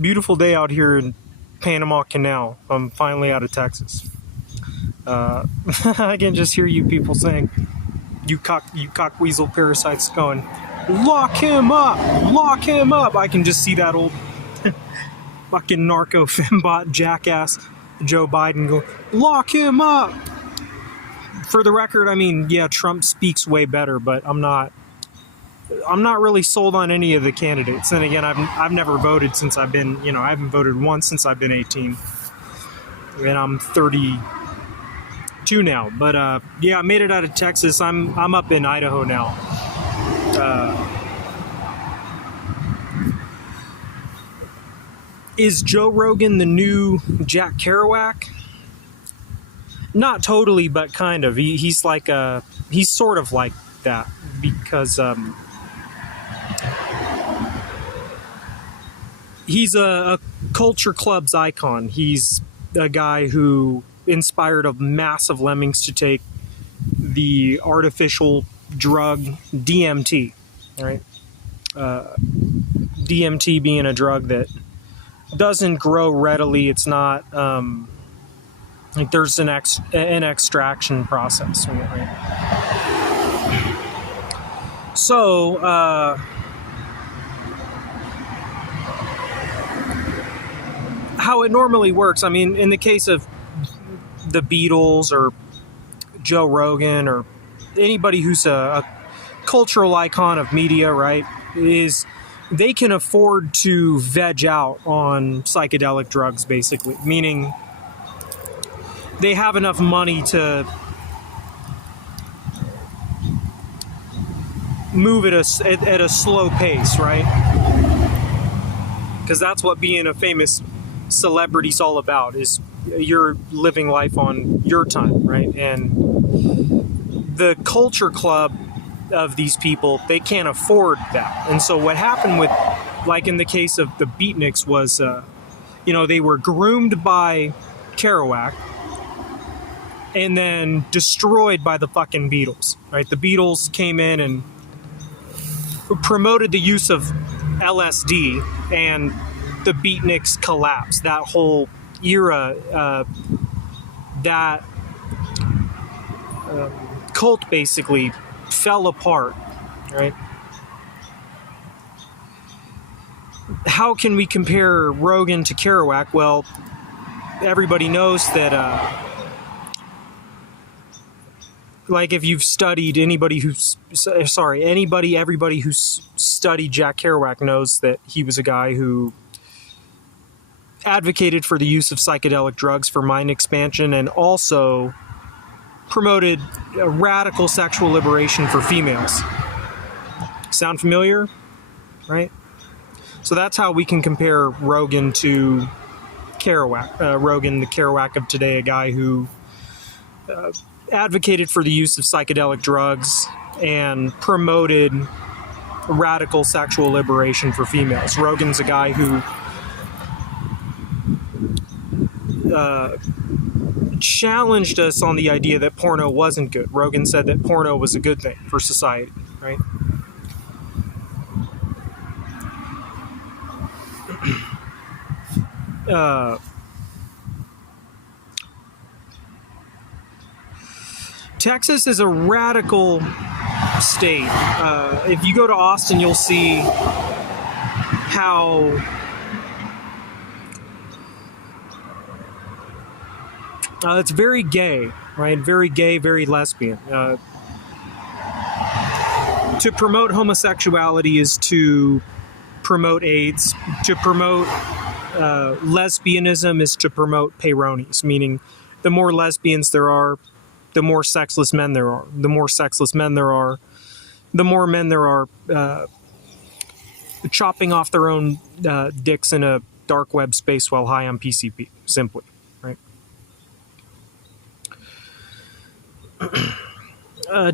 beautiful day out here in Panama Canal. I'm finally out of Texas. I can just hear you people saying, you cock weasel parasites going, lock him up, lock him up. I can just see that old fucking narco fembot jackass Joe Biden go, lock him up. For the record, I mean, yeah, Trump speaks way better, but I'm not really sold on any of the candidates. And again, I've never voted since I've been, I haven't voted once since I've been 18. And I'm 32 now. But yeah, I made it out of Texas. I'm up in Idaho now. Is Joe Rogan the new Jack Kerouac? Not totally, but kind of. He's sort of like that because he's a culture club's icon. He's a guy who inspired a mass of lemmings to take the artificial drug DMT, right? DMT being a drug that doesn't grow readily. It's not like there's an extraction process, right? So how it normally works, I mean, in the case of the Beatles or Joe Rogan or anybody who's a cultural icon of media, right, is they can afford to veg out on psychedelic drugs, basically, meaning they have enough money to move at a slow pace, right? Because that's what being a famous celebrity's all about, is you're living life on your time, right? And the culture club of these people, they can't afford that. And so what happened with, like in the case of the Beatniks, was they were groomed by Kerouac and then destroyed by the fucking Beatles, right? The Beatles came in and promoted the use of LSD, and the Beatniks collapsed. That whole era, that cult basically fell apart, right? How can we compare Rogan to Kerouac? Well, everybody knows that like if you've studied everybody who's studied Jack Kerouac knows that he was a guy who advocated for the use of psychedelic drugs for mind expansion and also promoted radical sexual liberation for females. Sound familiar? Right? So that's how we can compare Rogan to Kerouac. Rogan, the Kerouac of today, a guy who advocated for the use of psychedelic drugs and promoted radical sexual liberation for females. Rogan's a guy who challenged us on the idea that porno wasn't good. Rogan said that porno was a good thing for society, right? Texas is a radical state. If you go to Austin, you'll see how it's very gay, right? Very gay, very lesbian. To promote homosexuality is to promote AIDS. To promote lesbianism is to promote Peyronie's, meaning the more lesbians there are, the more sexless men there are. The more sexless men there are, the more men there are chopping off their own dicks in a dark web space while high on PCP, simply, right?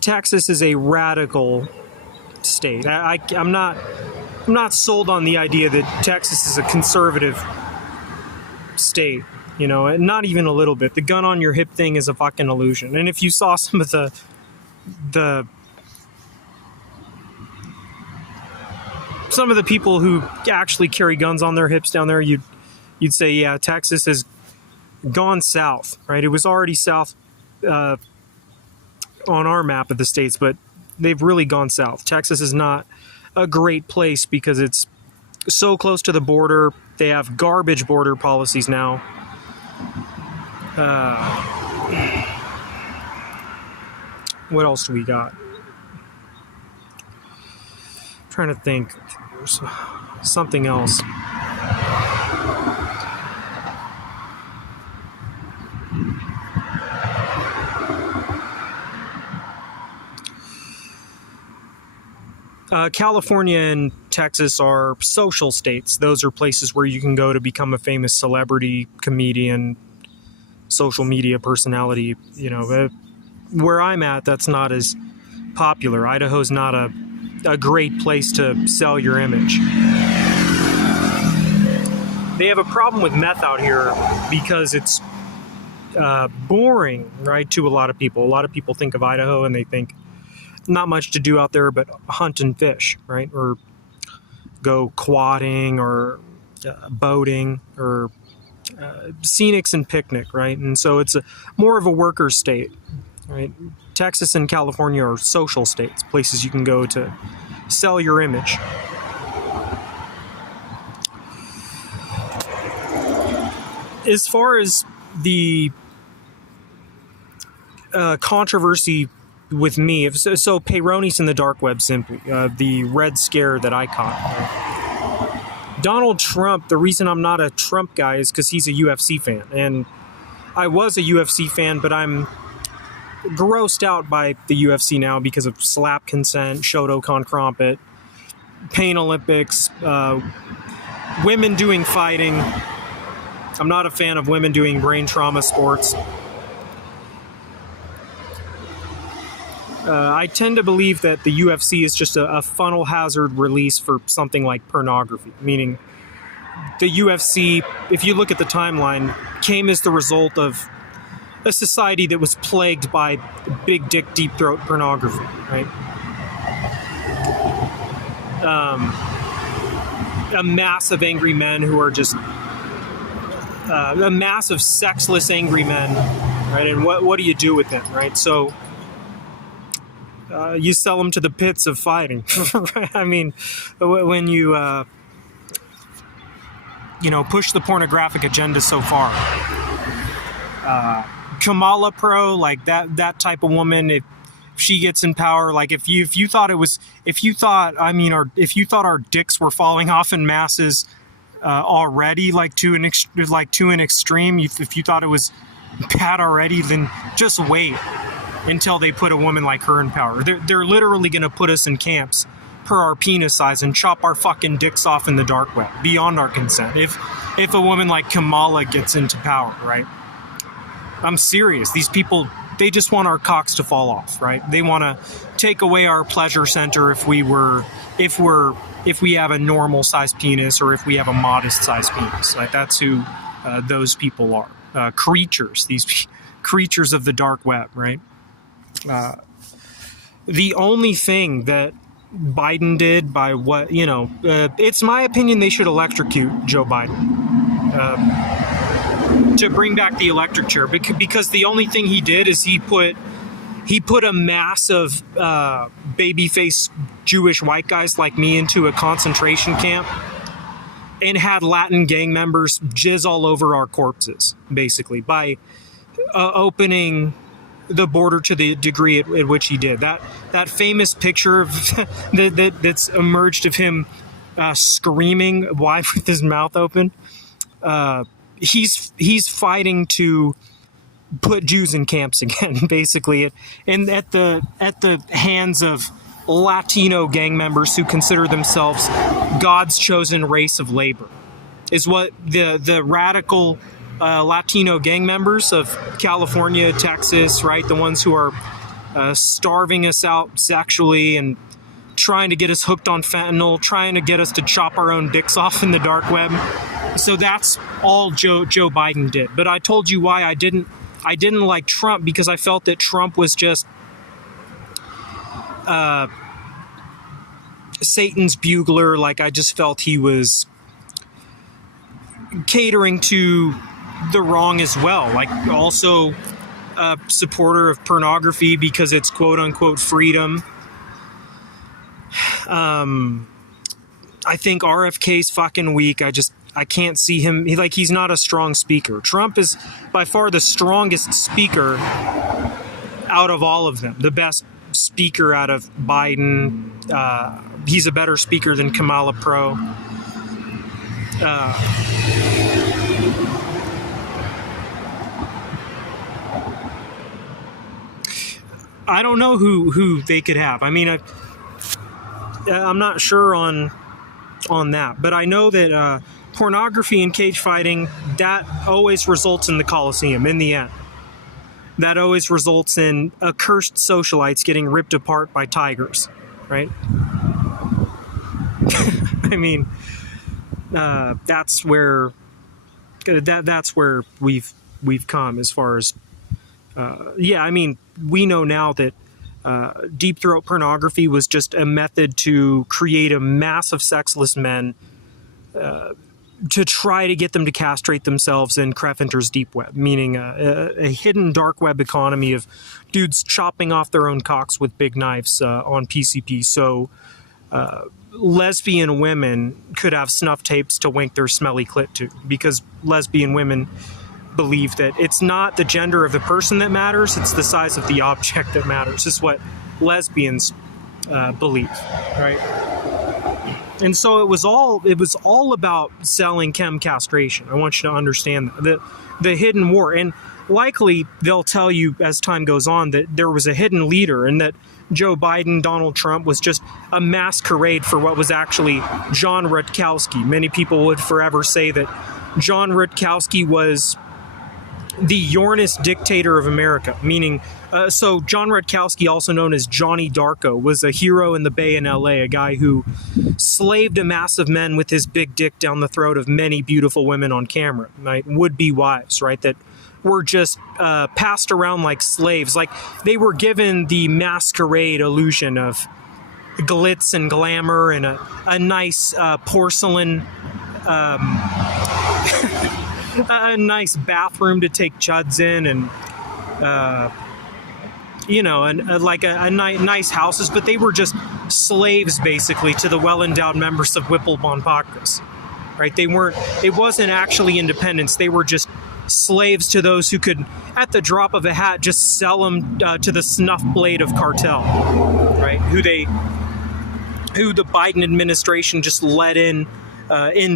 Texas is a radical state. I'm not sold on the idea that Texas is a conservative state, not even a little bit. The gun on your hip thing is a fucking illusion. And if you saw some of the some of the people who actually carry guns on their hips down there, you'd say, yeah, Texas has gone south, right? It was already south on our map of the states, but they've really gone south. Texas is not a great place because it's so close to the border. They have garbage border policies now. What else do we got? I'm trying to think. There's something else. California and Texas are social states. Those are places where you can go to become a famous celebrity, comedian, social media personality. You know, where I'm at, that's not as popular. Idaho's not a great place to sell your image. They have a problem with meth out here because it's boring, right, to a lot of people. A lot of people think of Idaho and they think not much to do out there but hunt and fish, right, or go quadding or boating or scenics and picnic, right? And so it's more of a worker state, right? Texas and California are social states, places you can go to sell your image. As far as the controversy with me, so Peyronie's in the dark web, simply the Red Scare that I caught. Donald Trump, the reason I'm not a Trump guy is because he's a UFC fan, and I was a UFC fan, but I'm grossed out by the UFC now because of slap consent, Shotokan Crumpet, Pain Olympics, women doing fighting. I'm not a fan of women doing brain trauma sports. I tend to believe that the UFC is just a funnel hazard release for something like pornography, meaning the UFC, if you look at the timeline, came as the result of a society that was plagued by big dick, deep throat pornography, right? A mass of angry men who are just a mass of sexless angry men, right? And what do you do with them, right? So you sell them to the pits of fighting. I mean, when you push the pornographic agenda so far. Kamala Pro, like that type of woman, if she gets in power, like if you thought our dicks were falling off in masses already, like to an extreme, if you thought it was bad already, then just wait until they put a woman like her in power. They're literally going to put us in camps per our penis size and chop our fucking dicks off in the dark web beyond our consent. If a woman like Kamala gets into power, right? I'm serious. These people, they just want our cocks to fall off, right? They want to take away our pleasure center if we have a normal sized penis or if we have a modest sized penis. Like that's who those people are. Creatures, these creatures of the dark web, right? The only thing that Biden did by it's my opinion they should electrocute Joe Biden to bring back the electric chair, because the only thing he did is he put a mass of babyface Jewish white guys like me into a concentration camp and had Latin gang members jizz all over our corpses, basically, by opening the border to the degree at which he did. That famous picture of that's emerged of him screaming wide with his mouth open. He's fighting to put Jews in camps again, basically, and at the hands of Latino gang members who consider themselves God's chosen race of labor, is what the radical Latino gang members of California, Texas, right, the ones who are starving us out sexually and trying to get us hooked on fentanyl, trying to get us to chop our own dicks off in the dark web. So that's all Joe Biden did. But I told you why I didn't like Trump, because I felt that Trump was just Satan's bugler. Like, I just felt he was catering to the wrong as well. Like, also a supporter of pornography because it's quote unquote freedom. I think RFK's fucking weak. I can't see him. He's not a strong speaker. Trump is by far the strongest speaker out of all of them. The best speaker out of Biden. He's a better speaker than Kamala Pro. I don't know who they could have. I mean, I'm not sure on that, but I know that pornography and cage fighting, that always results in the Coliseum in the end. That always results in accursed socialites getting ripped apart by tigers, right? I mean, that's where we've come as far as I mean, we know now that deep throat pornography was just a method to create a mass of sexless men to try to get them to castrate themselves in Kreffinter's deep web, meaning a hidden dark web economy of dudes chopping off their own cocks with big knives on PCP. So lesbian women could have snuff tapes to wink their smelly clit to, because lesbian women believe that it's not the gender of the person that matters, it's the size of the object that matters. Is what lesbians believe, right? And so it was all about selling chem castration. I want you to understand that the hidden war, and likely they'll tell you as time goes on that there was a hidden leader, and that Joe Biden, Donald Trump was just a masquerade for what was actually John Rutkowski. Many people would forever say that John Rutkowski was the Yornist dictator of America, meaning, so John Rutkowski, also known as Johnny Darko, was a hero in the Bay in LA, a guy who slaved a mass of men with his big dick down the throat of many beautiful women on camera, right? Would-be wives, right? That were just passed around like slaves. Like, they were given the masquerade illusion of glitz and glamour and a nice porcelain a nice bathroom to take chuds in, and nice houses, but they were just slaves basically to the well-endowed members of Whipple Bon Pacres, right? It wasn't actually independence. They were just slaves to those who could, at the drop of a hat, just sell them to the snuff blade of cartel, right? Who the Biden administration just let in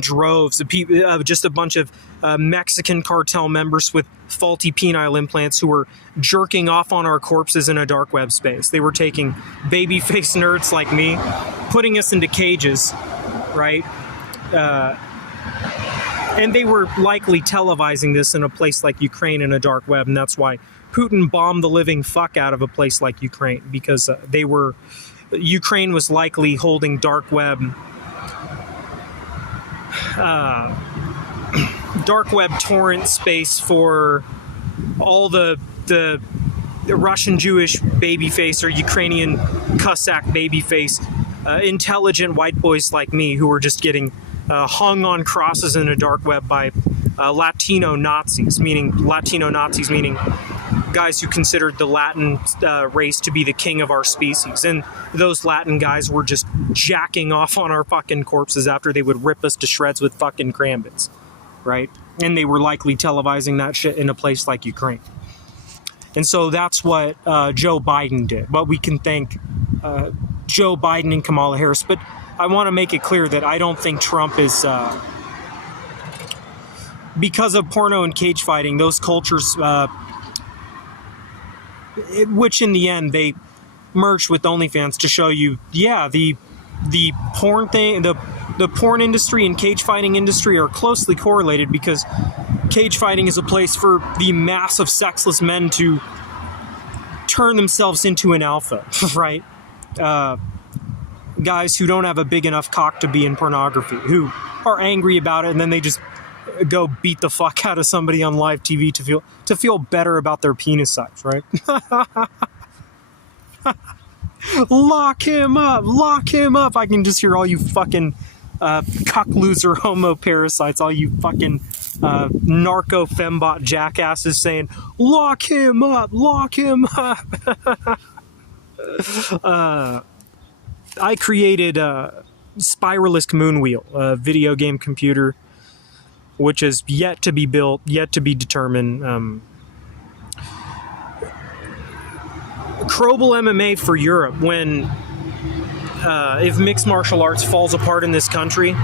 droves of people, just a bunch of Mexican cartel members with faulty penile implants who were jerking off on our corpses in a dark web space. They were taking baby-faced nerds like me, putting us into cages, right? And they were likely televising this in a place like Ukraine in a dark web, and that's why Putin bombed the living fuck out of a place like Ukraine, because Ukraine was likely holding dark web torrent space for all the Russian Jewish babyface or Ukrainian Cossack babyface intelligent white boys like me who were just getting hung on crosses in a dark web by Latino Nazis, meaning guys who considered the Latin race to be the king of our species. And those Latin guys were just jacking off on our fucking corpses after they would rip us to shreds with fucking crambits, right? And they were likely televising that shit in a place like Ukraine. And so that's what Joe Biden did. But we can thank Joe Biden and Kamala Harris. But I want to make it clear that I don't think Trump is... because of porno and cage fighting, those cultures... which in the end they merged with OnlyFans to show you, the porn thing, the porn industry and cage fighting industry are closely correlated, because cage fighting is a place for the mass of sexless men to turn themselves into an alpha, right? Guys who don't have a big enough cock to be in pornography, who are angry about it, and then they just go beat the fuck out of somebody on live TV to feel better about their penis size, right? Lock him up! Lock him up! I can just hear all you fucking cuck loser homo parasites, all you fucking narco fembot jackasses saying, lock him up! Lock him up! I created Spiralisk Moonwheel, a video game computer, which is yet to be built, yet to be determined. Crobal MMA for Europe, when if mixed martial arts falls apart in this country,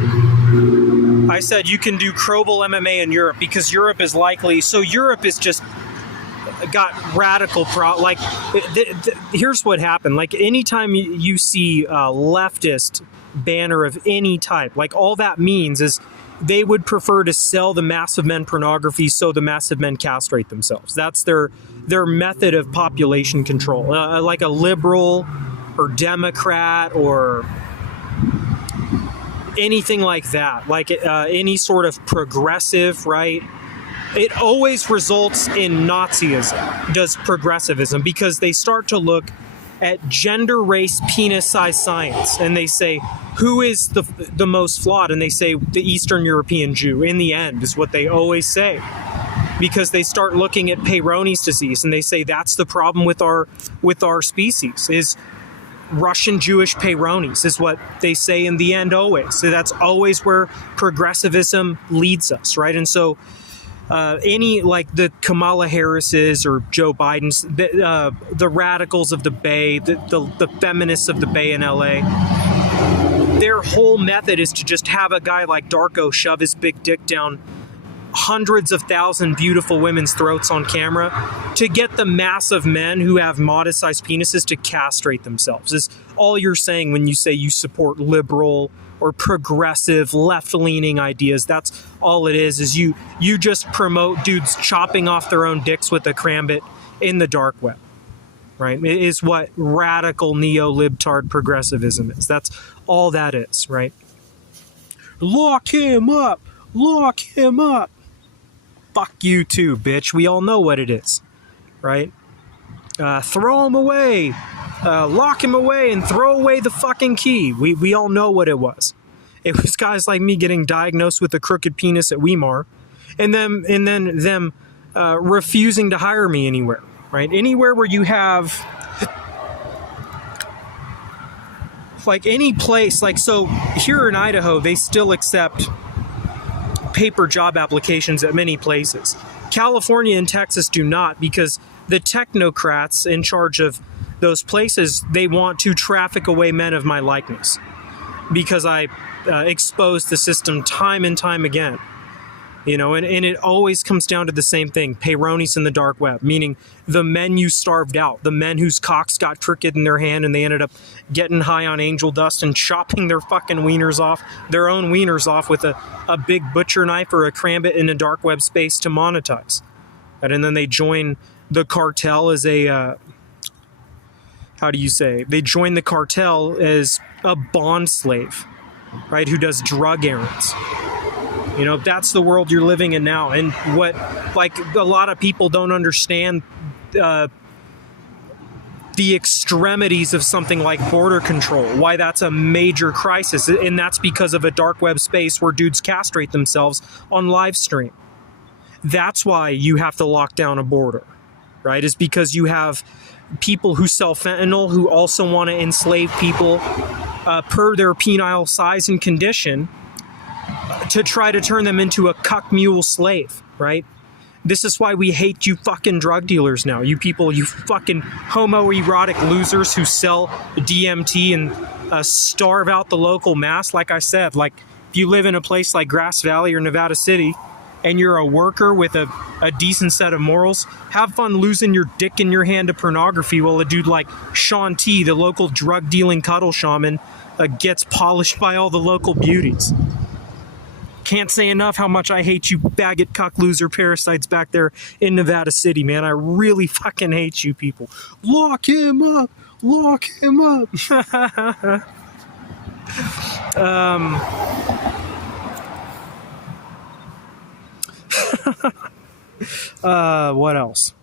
I said you can do Crobal MMA in Europe because Europe is likely, so Europe is just got radical like here's what happened. Like anytime you see a leftist banner of any type, like all that means is they would prefer to sell the mass of men pornography so the mass of men castrate themselves. That's their method of population control. Like a liberal or Democrat or anything like that, like any sort of progressive, right? It always results in Nazism, does progressivism, because they start to look at gender, race, penis size science, and they say, who is the most flawed? And they say the Eastern European Jew, in the end, is what they always say. Because they start looking at Peyronie's disease, and they say that's the problem with our species, is Russian Jewish Peyronie's, is what they say in the end always. So that's always where progressivism leads us, right? And so any, like the Kamala Harris's or Joe Biden's, the radicals of the Bay, the feminists of the Bay in LA, their whole method is to just have a guy like Darko shove his big dick down hundreds of thousand beautiful women's throats on camera to get the mass of men who have modest-sized penises to castrate themselves. Is all you're saying when you say you support liberal or progressive left-leaning ideas. That's all it is you just promote dudes chopping off their own dicks with a crambit in the dark web, right? It is what radical neo-libtard progressivism is. That's all that is, right? Lock him up! Lock him up! Fuck you too, bitch. We all know what it is, right? Throw him away. Lock him away and throw away the fucking key. We all know what it was. It was guys like me getting diagnosed with a crooked penis at Weimar, and then them refusing to hire me anywhere, right? Anywhere where you have, like any place, like, so here in Idaho, they still accept paper job applications at many places. California and Texas do not, because the technocrats in charge of those places, they want to traffic away men of my likeness because I exposed the system time and time again. You know, and it always comes down to the same thing, Peyronie's in the dark web, meaning the men you starved out, the men whose cocks got crooked in their hand and they ended up getting high on angel dust and chopping their fucking wieners off, their own wieners off with a big butcher knife or a crambit in a dark web space to monetize. And then they join the cartel as a, how do you say, they join the cartel as a bond slave, right, who does drug errands. You know, that's the world you're living in now. And what, like, a lot of people don't understand the extremities of something like border control, why that's a major crisis. And that's because of a dark web space where dudes castrate themselves on live stream. That's why you have to lock down a border, right? Is because you have people who sell fentanyl who also want to enslave people per their penile size and condition, to try to turn them into a cuck mule slave, right? This is why we hate you fucking drug dealers now. You people, you fucking homoerotic losers who sell DMT and starve out the local mass. Like I said, like if you live in a place like Grass Valley or Nevada City and you're a worker with a decent set of morals, have fun losing your dick in your hand to pornography while a dude like Sean T, the local drug dealing cuddle shaman, gets polished by all the local beauties. Can't say enough how much I hate you faggot cock loser parasites back there in Nevada City, man. I really fucking hate you people. Lock him up! Lock him up! What else?